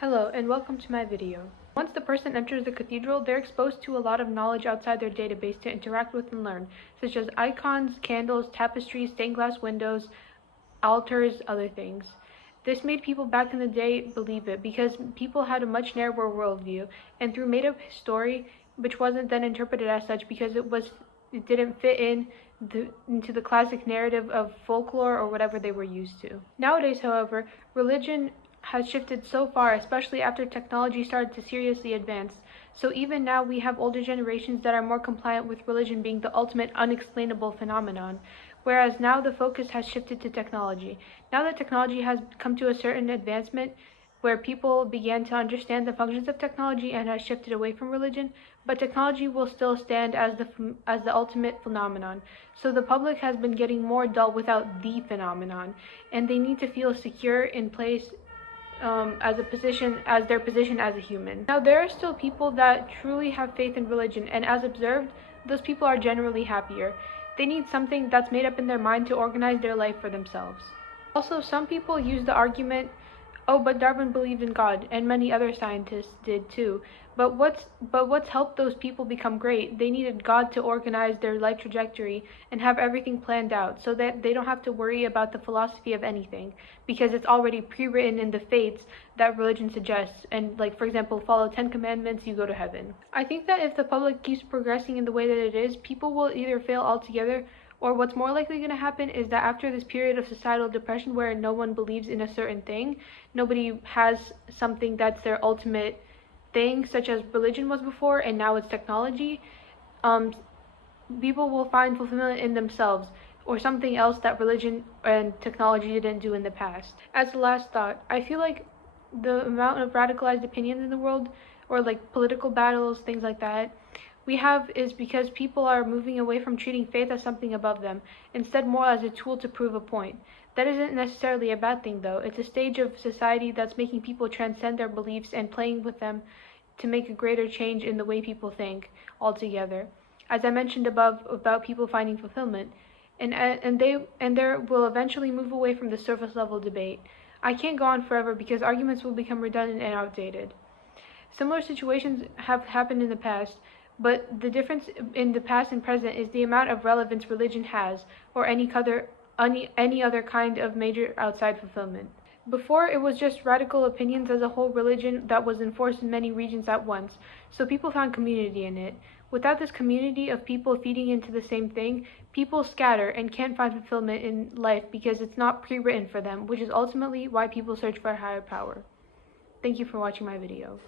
Hello, and welcome to my video. Once the person enters the cathedral, they're exposed to a lot of knowledge outside their database to interact with and learn, such as icons, candles, tapestries, stained glass windows, altars, other things. This made people back in the day believe it because people had a much narrower worldview, and through made-up story, which wasn't then interpreted as such because it didn't fit into the classic narrative of folklore or whatever they were used to. Nowadays, however, religion has shifted so far, especially after technology started to seriously advance. So even now we have older generations that are more compliant with religion being the ultimate unexplainable phenomenon, whereas now the focus has shifted to technology. Now that technology has come to a certain advancement where people began to understand the functions of technology and has shifted away from religion, but technology will still stand as the ultimate phenomenon. So the public has been getting more dull without the phenomenon, and they need to feel secure in place as their position as a human. Now, there are still people that truly have faith in religion, and as observed, those people are generally happier. They need something that's made up in their mind to organize their life for themselves. Also, some people use the argument, oh, but Darwin believed in God, and many other scientists did too. But what's helped those people become great? They needed God to organize their life trajectory and have everything planned out so that they don't have to worry about the philosophy of anything because it's already pre-written in the fates that religion suggests. And like, for example, follow 10 commandments, you go to heaven. I think that if the public keeps progressing in the way that it is, people will either fail altogether, or what's more likely going to happen is that after this period of societal depression where no one believes in a certain thing, nobody has something that's their ultimate thing, such as religion was before, and now it's technology, people will find fulfillment in themselves or something else that religion and technology didn't do in the past. As a last thought, I feel like the amount of radicalized opinions in the world, or like political battles, things like that, we have is because people are moving away from treating faith as something above them, instead more as a tool to prove a point. That isn't necessarily a bad thing though. It's a stage of society that's making people transcend their beliefs and playing with them to make a greater change in the way people think altogether. As I mentioned above about people finding fulfillment, and there will eventually move away from the surface level debate. I can't go on forever because arguments will become redundant and outdated. Similar situations have happened in the past, but the difference in the past and present is the amount of relevance religion has, or any other kind of major outside fulfillment. Before, it was just radical opinions as a whole religion that was enforced in many regions at once, so people found community in it. Without this community of people feeding into the same thing, people scatter and can't find fulfillment in life because it's not pre-written for them, which is ultimately why people search for a higher power. Thank you for watching my video.